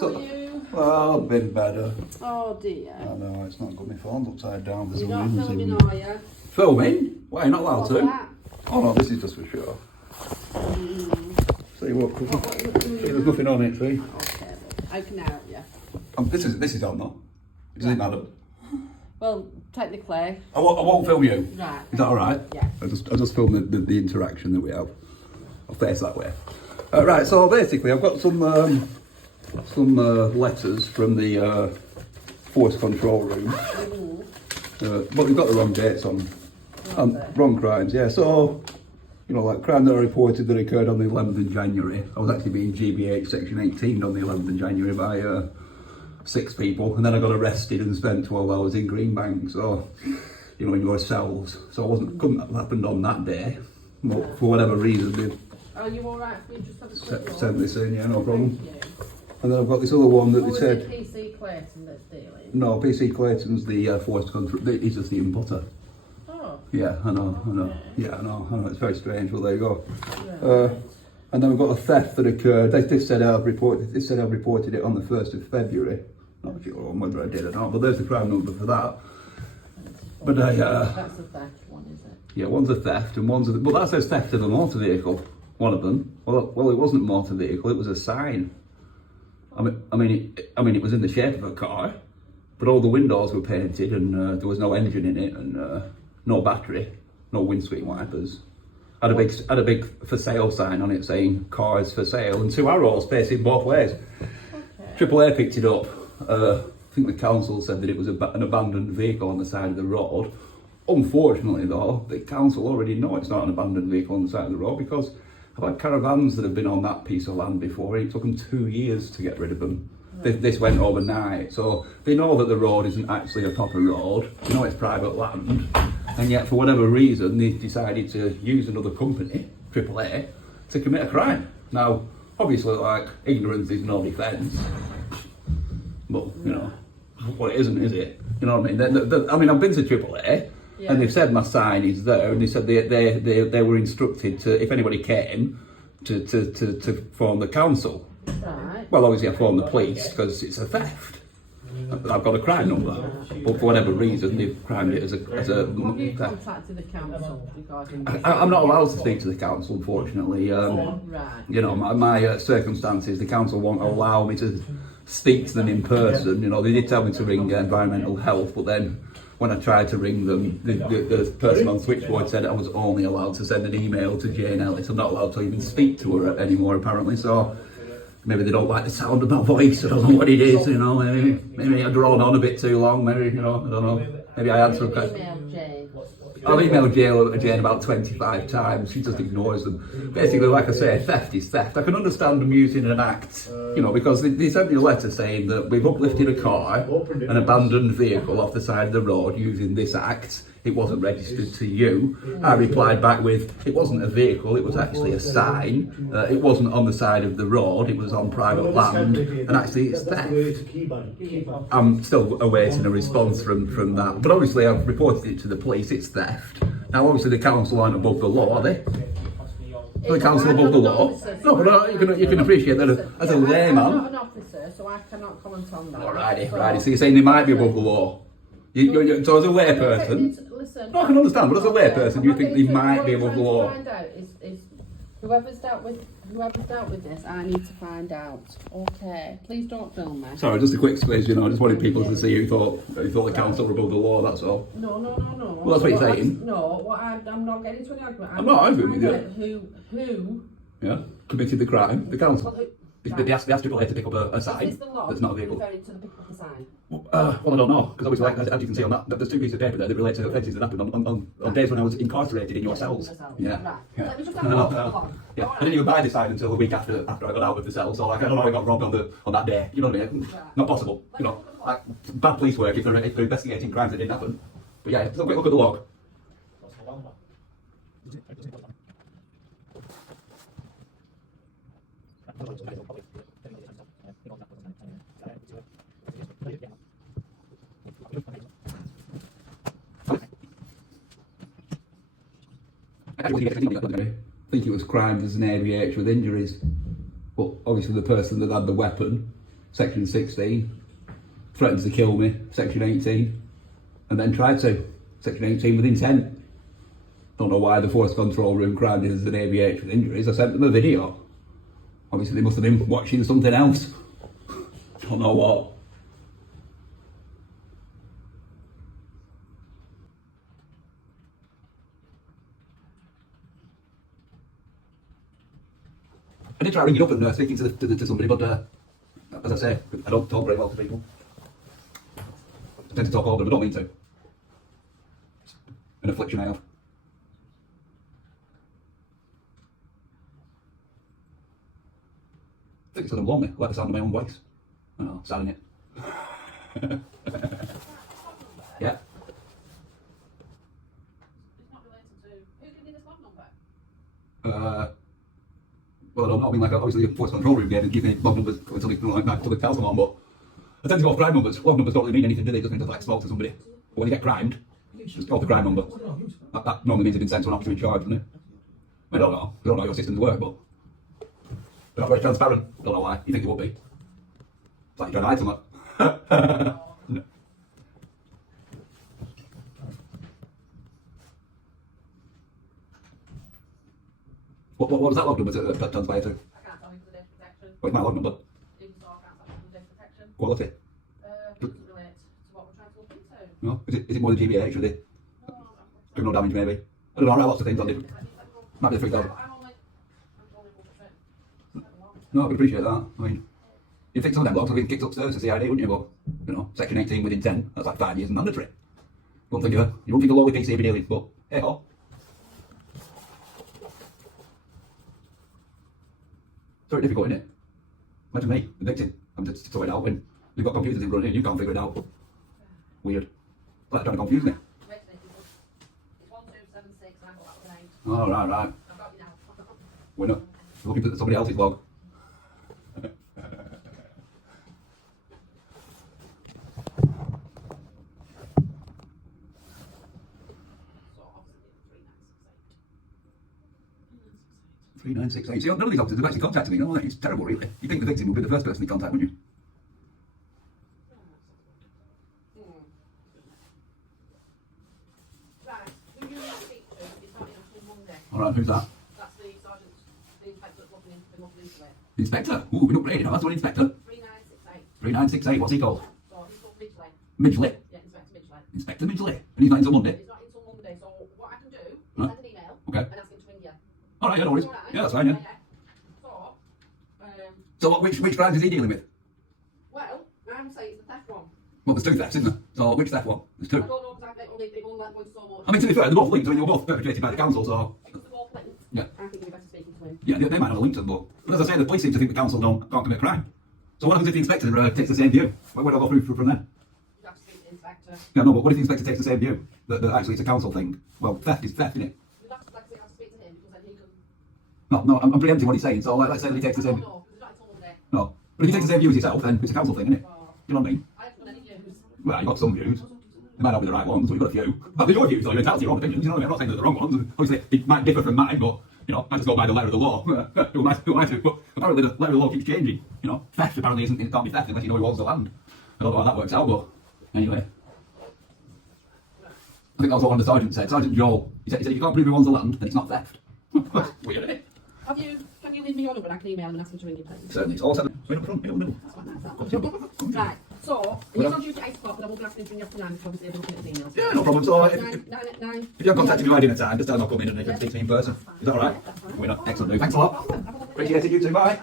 How So, are you? well, I've been better. Oh dear. I know, it's not good. My phone's upside down. You're not filming, are you? Filming? Why, you're not allowed What's to? that? Oh no, this is just for sure. See what, see, there's nothing on it, see? Okay, I can help you. This is on though. Is it, madam? Well, technically, I won't film you. right. Is that alright? Yeah. I just film the interaction that we have. I'll face that way. Right, so basically I've got some letters from the force control room. But we've got the wrong dates on. Wrong crimes, yeah. So, you know, like crime that I reported that occurred on the 11th of January. I was actually being GBH section 18 on the 11th of January by 6 people. And then I got arrested and spent 12 hours in Greenbank. So, you know, in your cells. So couldn't have happened on that day. But for whatever reason, they've Are you alright for me just have a quick look? sent this in, yeah, no problem. Thank you. And then I've got this other one that Or they is said, it PC Clayton that's dealing? no, PC Clayton's the force control, he's just the inputter. Oh. Yeah, I know. Yeah, I know. It's very strange, but there you go. Right. And then we've got a theft that occurred. They said I've reported it on the 1st of February. Not sure whether I did or not, but there's the crime number for that. But that's a theft one, is it? yeah, one's a theft and one's but that says theft of a motor vehicle. One of them. Well, it wasn't a motor vehicle. It was a sign. I mean, it was in the shape of a car, but all the windows were painted and there was no engine in it and no battery, no windscreen wipers. Had a big for sale sign on it saying cars for sale and 2 arrows facing both ways. Okay. AAA picked it up. I think the council said that it was an abandoned vehicle on the side of the road. Unfortunately though, the council already know it's not an abandoned vehicle on the side of the road because I've had caravans that have been on that piece of land before. It took them 2 years to get rid of them. This went overnight, so they know that the road isn't actually a proper road. They know it's private land, and yet for whatever reason they decided to use another company, AAA, to commit a crime. Now, obviously, like ignorance is no defence, but you know, well, it isn't, is it? You know what I mean? I mean, I've been to AAA. Yeah. And they've said my sign is there, and they said they were instructed to, if anybody came, to phone the council. Right. Well, obviously I phoned the police because it's a theft. I've got a crime number, but for whatever reason they've crimed it as a Have you theft. contacted the council regarding this? I'm not allowed to speak to the council, unfortunately. Right. You know, my circumstances, the council won't allow me to speak to them in person. You know, they did tell me to ring environmental health, but then when I tried to ring them, the person on switchboard said I was only allowed to send an email to Jane Ellis. I'm not allowed to even speak to her anymore, apparently. So maybe they don't like the sound of my voice. I don't know what it is. You know, maybe I drone on a bit too long. Maybe I don't know. Maybe I answer a question. Email Jane. I've emailed Jane about 25 times. She just ignores them. Basically, like I say, theft is theft. I can understand them using an act, you know, because they sent me a letter saying that we've uplifted a car, an abandoned vehicle off the side of the road using this act. It wasn't registered to you. I replied back with, it wasn't a vehicle, it was actually a sign. It wasn't on the side of the road, it was on private land, and actually it's theft. I'm still awaiting a response from that. But obviously I've reported it to the police, it's theft. Now obviously the council aren't above the law, are they? Are the council above the law? No, but you can appreciate that as a layman. I'm not an officer, so I cannot comment on that. Alrighty. So you're saying they might be above the law? So as a layperson, Listen, no, I can understand, but as a layperson, you think they might be above the What law? I'm trying to find out is whoever's dealt with this, I need to find out. Okay, please don't film me. Sorry, just a quick squeeze, you know, I just wanted people to see who thought the council were above the law, that's all. No. Well, that's what you're saying. I'm not getting into an argument. I'm not arguing with you. Who? Yeah, committed the crime, the council. Well, They asked AAA to pick up a Is sign this the law that's not a vehicle. referring to the pick up the sign? Well, I don't know, because obviously, like, as you can see on that, there's 2 pieces of paper there that relate to offences that happened on days when I was incarcerated in your cells. Yeah. Right. Yeah. Let me just have a look. Hold on. Yeah. I didn't even buy the sign until a week after I got out of the cell, so like I don't know how I got robbed on that day. You know what I mean? Not possible. You know, like bad police work if they're investigating crimes that didn't happen. But yeah, so quick look at the log. I think it was crimed as an ABH with injuries, but obviously the person that had the weapon Section 16. Threatened to kill me, Section 18. And then tried to, Section 18 with intent. Don't know why the force control room crowd is an ABH with injuries. I sent them a video. Obviously they must have been watching something else. Don't know what. I did try ringing up and speaking to somebody, but as I say, I don't talk very well to people. I tend to talk over them, I don't mean to. It's an affliction I have. I think it's because I'm lonely, I like the sound of my own voice. Oh, sad, innit? Yeah. It's not related to. Who can give this log number? Well, I don't know. I mean, like, obviously, the force control room give me log numbers until the cows come on, but I tend to go off crime numbers. Log numbers don't really mean anything, do they? It just means I like spoke to somebody. But when you get crimed, just go off the crime number. That normally means you've been sent to an officer in charge, doesn't it? I don't know. I don't know how your systems work, but they're not very transparent. Don't know why. You think it would be. It's like you're trying to hide something. What was that log number that transpired to? I can't tell you for the data protection. What's my log number? Even so, I can't tell you for the data protection. Quality. It doesn't relate to what we're trying to look into. No? Is it more than GBH or the No, criminal damage maybe? I don't know, I write lots of things on different. Might be the 3,000. I'm only No, I can appreciate that. I mean, you'd think some of them logs have been kicked upstairs to CID, wouldn't you? But, you know, Section 18 with intent, that's like 5 years mandatory. You wouldn't think a lowly PC would be dealing, but hey ho. It's very difficult, isn't it? Imagine me, the victim. I'm just sorting it out when you've got computers in front of you, you can't figure it out. Weird. Like trying to confuse me. It's 1276 and I got that with an 8. Oh, right. I've got you now. We're not looking for somebody else's log. So obviously 3968. 3968. See, none of these officers have actually contacted me. No, it's terrible, really. You think the victim would be the first person in contact, wouldn't you? Right, who you need to speak to is not in until Monday. Alright, who's that? That's the sergeant, the inspector that's looking into it. Inspector? Ooh, we're upgrading. That's one inspector. 3968. 3968. What's he called? So he's called Midgley. Midgley. Yeah, Inspector Midgley. Inspector Midgley. And he's not until Monday. He's not until Monday, so what I can do is Huh? send an email Okay. and ask him to ring you. Alright, yeah, no worries. Alright? Yeah, that's fine, yeah. So, So, which crimes is he dealing with? well, I would say it's the theft one. Well, there's two thefts, isn't there? So, which theft one? There's I two. don't know because they've only like going so much. I mean, to be fair, they're both linked. I mean, they were both perpetrated by the council, so Because they're both linked. Yeah. I think we're better speaking to him. yeah, they might have a link to them, but as I say, the police seem to think the council can't commit crime. So, what happens if the inspector takes the same view? Where do I go through from there? You have to speak to the inspector. Yeah, no, but what if the inspector takes the same view? That actually it's a council thing? Well, theft is theft, isn't it? You have to, like I say, you have to speak to him because then he can. No, I'm preempting what he's saying. So, let's say that he takes the same. No, because it's not until Monday. No, but if he takes the same view as yourself, then it's a council thing, isn't it? You know what I mean? I haven't done any views. Well, you've got some views. They might not be the right ones, but you've got a few. Well, they're your views, though. You're entitled to your own opinions. You know what I mean? I'm not saying they're the wrong ones. And obviously, it might differ from mine, but, you know, I just go by the letter of the law. Who am I to? But apparently, the letter of the law keeps changing. You know, theft apparently it can't be theft unless you know who owns the land. I don't know how that works out, but anyway. I think that's what one of the sergeants said. Sergeant Joel. He said if you can't prove who owns the land, then it's not theft. That's weird, isn't it? Can you leave me your number and I can email him and ask him to ring you, please? Certainly. It's all seven. Right up front, middle. That's quite nice, that. Right, so, he's on duty at 8 o'clock, but I will be asking him to ring you after 9 because obviously I'll be looking at his emails. Yeah, no problem. So, if Nine. you have contacted me by dinner time, just tell them I'll come in and they can speak to me in person. Is that alright? That's fine. We're not. Excellent. Thanks a lot. Appreciate it, you too. Bye.